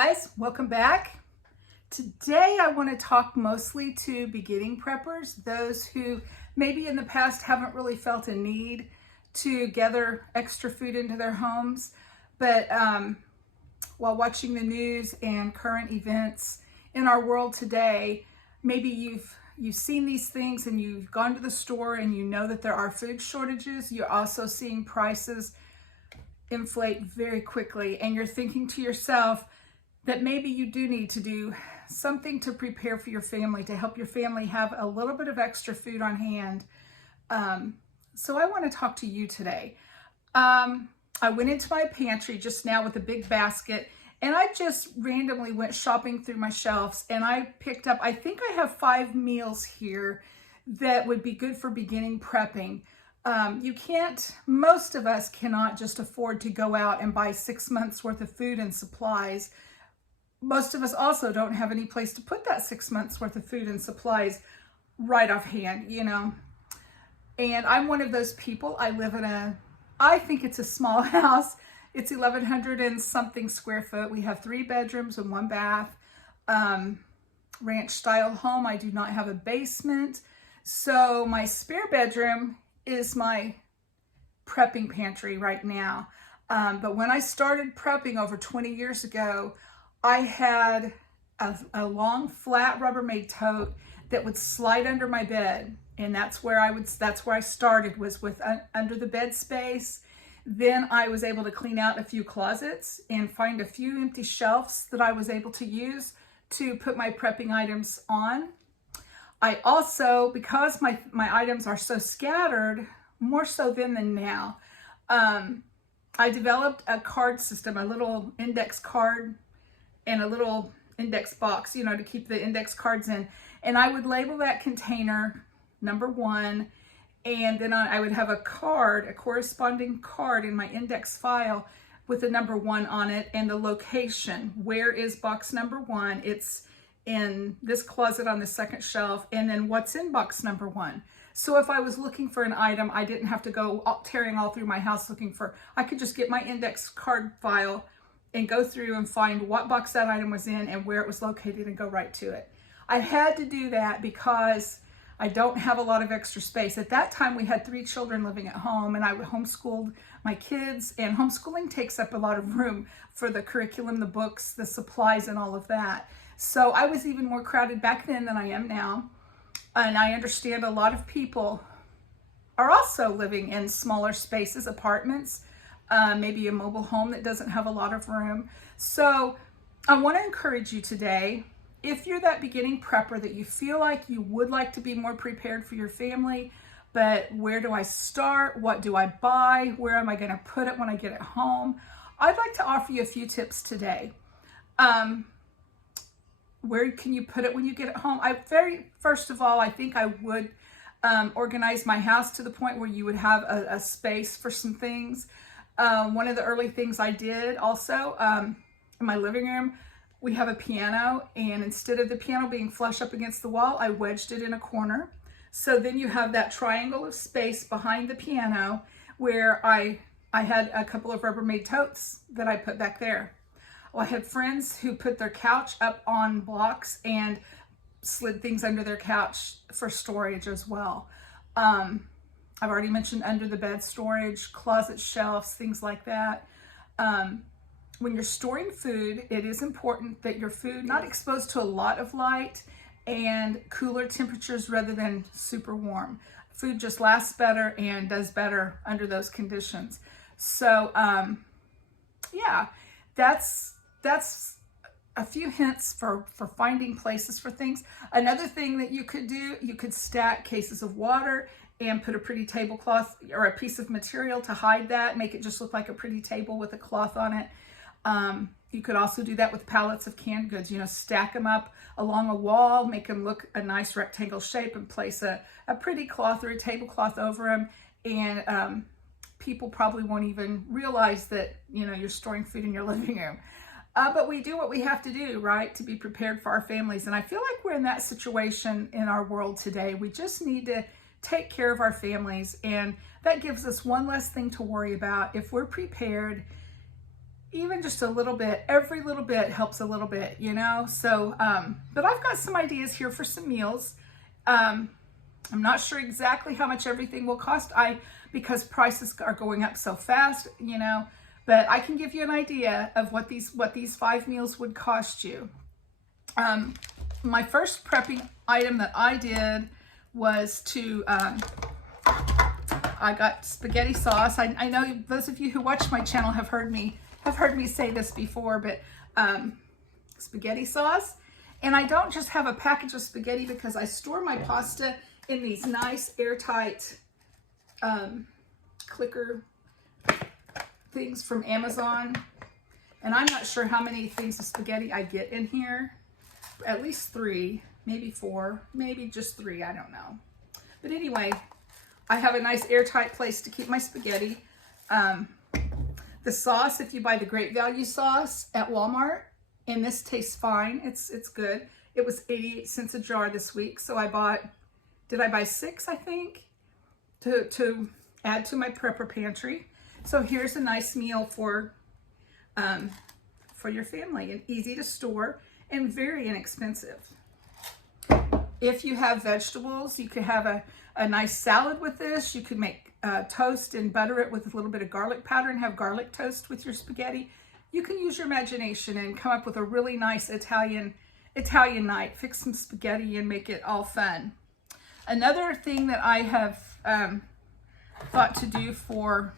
guys, welcome back. Today I want to talk mostly to beginning preppers, those who maybe in the past haven't really felt a need to gather extra food into their homes, but while watching the news and current events in our world today, maybe you've seen these things and you've gone to the store and you know that there are food shortages. You're also seeing prices inflate very quickly, and you're thinking to yourself that maybe you do need to do something to prepare for your family, to help your family have a little bit of extra food on hand. So I want to talk to you today. I went into my pantry just now with a big basket, and I just randomly went shopping through my shelves, and I picked up, I think I have 5 meals here that would be good for beginning prepping. Most of us cannot just afford to go out and buy 6 months worth of food and supplies. Most of us also don't have any place to put that 6 months worth of food and supplies right offhand, And I'm one of those people. I live in I think it's a small house. It's 1,100 and something square foot. We have 3 bedrooms and 1 bath. Ranch style home. I do not have a basement. So my spare bedroom is my prepping pantry right now. But when I started prepping over 20 years ago, I had a long flat Rubbermaid tote that would slide under my bed. And that's where I started, was with under the bed space. Then I was able to clean out a few closets and find a few empty shelves that I was able to use to put my prepping items on. I also, because my items are so scattered, more so then than now, I developed a card system, a little index card and a little index box, to keep the index cards in. And I would label that container number 1, and then I would have a corresponding card in my index file with the number 1 on it and the location. Where is box number 1? It's in this closet on the second shelf, and then what's in box number 1. So if I was looking for an item, I didn't have to go tearing all through my house I could just get my index card file and go through and find what box that item was in and where it was located and go right to it. I had to do that because I don't have a lot of extra space. At that time, we had 3 children living at home, and I homeschooled my kids, and homeschooling takes up a lot of room for the curriculum, the books, the supplies, and all of that. So I was even more crowded back then than I am now. And I understand a lot of people are also living in smaller spaces, apartments, maybe a mobile home that doesn't have a lot of room. So I want to encourage you today, if you're that beginning prepper that you feel like you would like to be more prepared for your family, but where do I start? What do I buy? Where am I going to put it when I get it home? I'd like to offer you a few tips today. Where can you put it when you get it home? First of all, I think I would organize my house to the point where you would have a space for some things. One of the early things I did also in my living room, we have a piano, and instead of the piano being flush up against the wall, I wedged it in a corner. So then you have that triangle of space behind the piano where I had a couple of Rubbermaid totes that I put back there. Well, I had friends who put their couch up on blocks and slid things under their couch for storage as well. I've already mentioned under the bed storage, closet shelves, things like that. When you're storing food, it is important that your food not exposed to a lot of light and cooler temperatures rather than super warm. Food just lasts better and does better under those conditions. So yeah, that's a few hints for finding places for things. Another thing that you could do, you could stack cases of water and put a pretty tablecloth or a piece of material to hide that, make it just look like a pretty table with a cloth on it. You could also do that with pallets of canned goods, stack them up along a wall, make them look a nice rectangle shape, and place a pretty cloth or a tablecloth over them. And people probably won't even realize that, you're storing food in your living room. But we do what we have to do, right, to be prepared for our families. And I feel like we're in that situation in our world today. We just need to take care of our families, and that gives us one less thing to worry about. If we're prepared, even just a little bit, every little bit helps a little bit, you know? So, but I've got some ideas here for some meals. I'm not sure exactly how much everything will cost, because prices are going up so fast, you know, but I can give you an idea of what these 5 meals would cost you. My first prepping item that I did was to, I got spaghetti sauce. I know those of you who watch my channel have heard me say this before, but spaghetti sauce. And I don't just have a package of spaghetti, because I store my pasta in these nice airtight clicker things from Amazon. And I'm not sure how many things of spaghetti I get in here. At least 3, maybe 4, maybe just 3, I don't know. But anyway, I have a nice airtight place to keep my spaghetti. The sauce, if you buy the Great Value sauce at Walmart, and this tastes fine, it's good. It was 88 cents a jar this week, so did I buy 6, I think, to add to my prepper pantry. So here's a nice meal for your family, and easy to store and very inexpensive. If you have vegetables, you could have a nice salad with this. You could make toast and butter it with a little bit of garlic powder and have garlic toast with your spaghetti. You can use your imagination and come up with a really nice Italian night. Fix some spaghetti and make it all fun. Another thing that I have thought to do for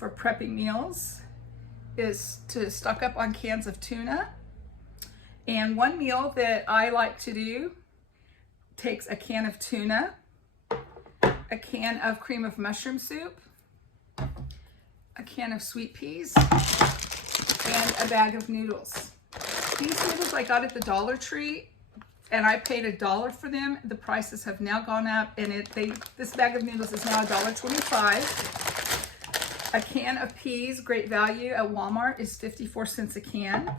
prepping meals is to stock up on cans of tuna. And one meal that I like to do takes a can of tuna, a can of cream of mushroom soup, a can of sweet peas, and a bag of noodles. These noodles I got at the Dollar Tree, and I paid $1 for them. The prices have now gone up, and this bag of noodles is now $1.25. A can of peas, Great Value at Walmart, is 54 cents a can.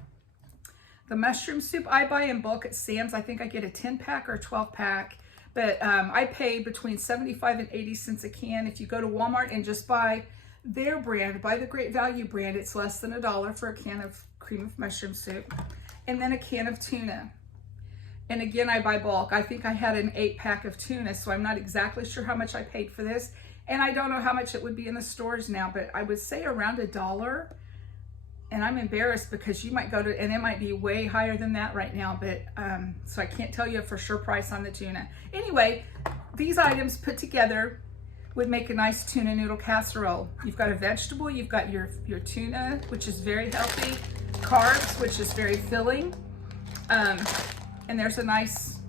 The mushroom soup I buy in bulk at Sam's. I think I get a 10-pack or a 12-pack, but I pay between 75 and 80 cents a can. If you go to Walmart and just buy their brand, buy the Great Value brand, it's less than $1 for a can of cream of mushroom soup. And then a can of tuna. And again, I buy bulk. I think I had an 8-pack of tuna, so I'm not exactly sure how much I paid for this. And I don't know how much it would be in the stores now, but I would say around $1. And I'm embarrassed because you might go to, and it might be way higher than that right now, but so I can't tell you a for sure price on the tuna. Anyway, these items put together would make a nice tuna noodle casserole. You've got a vegetable, you've got your tuna, which is very healthy, carbs, which is very filling, and there's a nice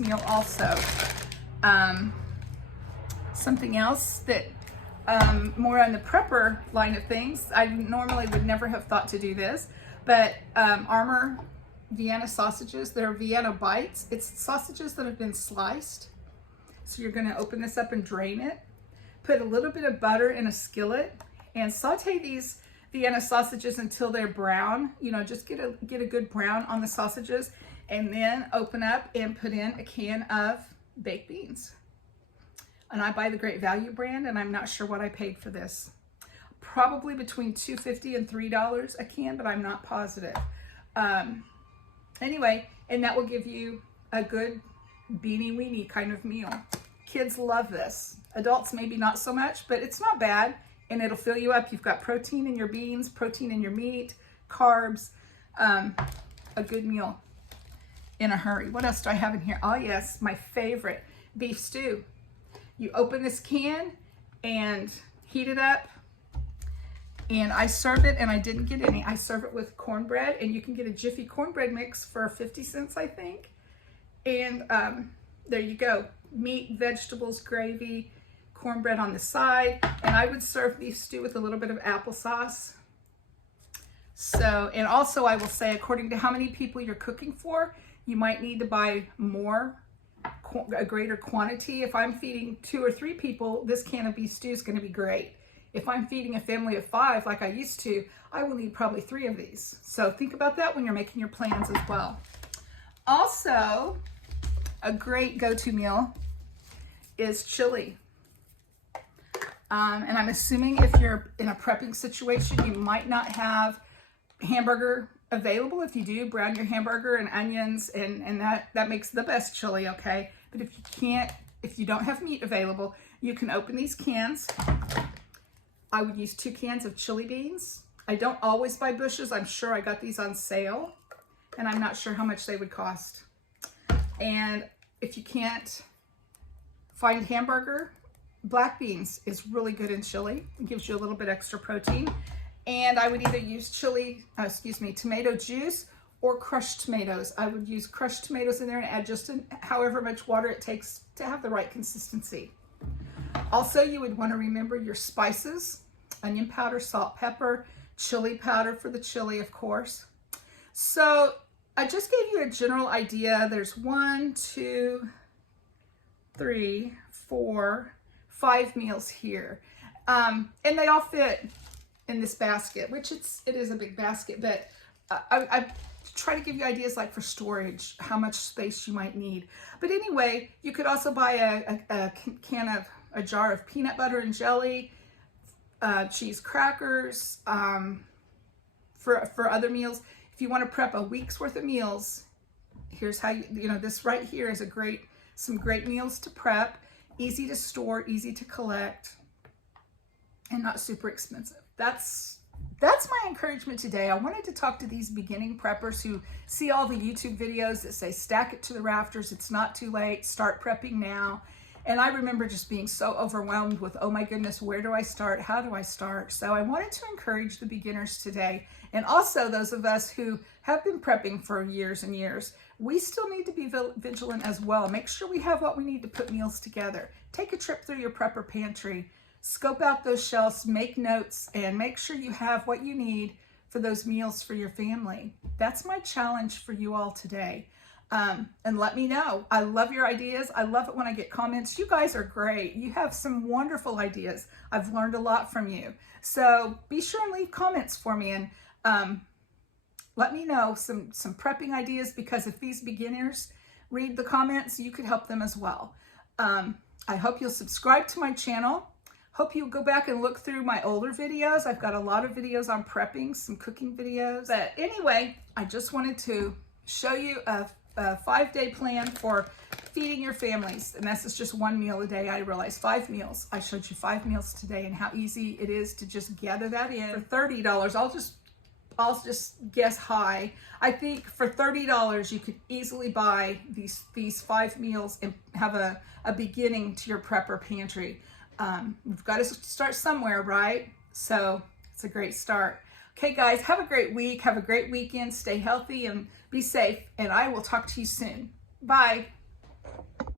meal also. Something else that more on the prepper line of things, I normally would never have thought to do this, but Armour Vienna sausages, they're Vienna bites. It's sausages that have been sliced. So you're going to open this up and drain it, put a little bit of butter in a skillet, and saute these Vienna sausages until they're brown. You know, just get a good brown on the sausages, and then open up and put in a can of baked beans. And I buy the Great Value brand, and I'm not sure what I paid for this. Probably between $2.50 and $3 a can, but I'm not positive. Anyway, and that will give you a good beanie weenie kind of meal. Kids love this. Adults maybe not so much, but it's not bad, and it'll fill you up. You've got protein in your beans, protein in your meat, carbs, a good meal in a hurry. What else do I have in here? Oh yes, my favorite, beef stew. You open this can and heat it up, and I serve it, and I didn't get any. I serve it with cornbread, and you can get a Jiffy cornbread mix for 50 cents, I think. And there you go. Meat, vegetables, gravy, cornbread on the side. And I would serve beef stew with a little bit of applesauce. So, and also I will say, according to how many people you're cooking for, you might need to buy a greater quantity. If I'm feeding 2 or 3 people, this can of beef stew is going to be great. If I'm feeding a family of 5 like I used to, I will need probably 3 of these. So think about that when you're making your plans as well. Also, a great go-to meal is chili. And I'm assuming if you're in a prepping situation, you might not have hamburger available. If you do, brown your hamburger and onions, and that makes the best chili, okay? But if you can't, if you don't have meat available, you can open these cans. I would use 2 cans of chili beans. I don't always buy bushes. I'm sure I got these on sale, and I'm not sure how much they would cost. And if you can't find hamburger, black beans is really good in chili. It gives you a little bit extra protein. And I would either use tomato juice or crushed tomatoes. I would use crushed tomatoes in there and add just however much water it takes to have the right consistency. Also, you would want to remember your spices: onion powder, salt, pepper, chili powder for the chili, of course. So I just gave you a general idea. There's 1, 2, 3, 4, 5 meals here. And they all fit in this basket, which it is a big basket, but I try to give you ideas like for storage, how much space you might need. But anyway, you could also buy a jar of peanut butter and jelly, cheese crackers, for other meals. If you want to prep a week's worth of meals, here's how this right here is some great meals to prep, easy to store, easy to collect, and not super expensive. That's my encouragement today. I wanted to talk to these beginning preppers who see all the YouTube videos that say stack it to the rafters, it's not too late, start prepping now. And I remember just being so overwhelmed with, oh my goodness, where do I start? How do I start? So I wanted to encourage the beginners today, and also those of us who have been prepping for years and years. We still need to be vigilant as well. Make sure we have what we need to put meals together. Take a trip through your prepper pantry, scope out those shelves, make notes, and make sure you have what you need for those meals for your family. That's my challenge for you all today. And let me know. I love your ideas. I love it when I get comments. You guys are great. You have some wonderful ideas. I've learned a lot from you. So be sure and leave comments for me, and let me know some prepping ideas, because if these beginners read the comments, you could help them as well. I hope you'll subscribe to my channel. Hope you'll go back and look through my older videos. I've got a lot of videos on prepping, some cooking videos. But anyway, I just wanted to show you a 5-day plan for feeding your families. And this is just 1 meal a day. I realized 5 meals. I showed you 5 meals today and how easy it is to just gather that in. For $30, I'll just guess high. I think for $30, you could easily buy these 5 meals and have a beginning to your prepper pantry. We've got to start somewhere, right? So it's a great start. Okay, guys, have a great week. Have a great weekend. Stay healthy and be safe. And I will talk to you soon. Bye.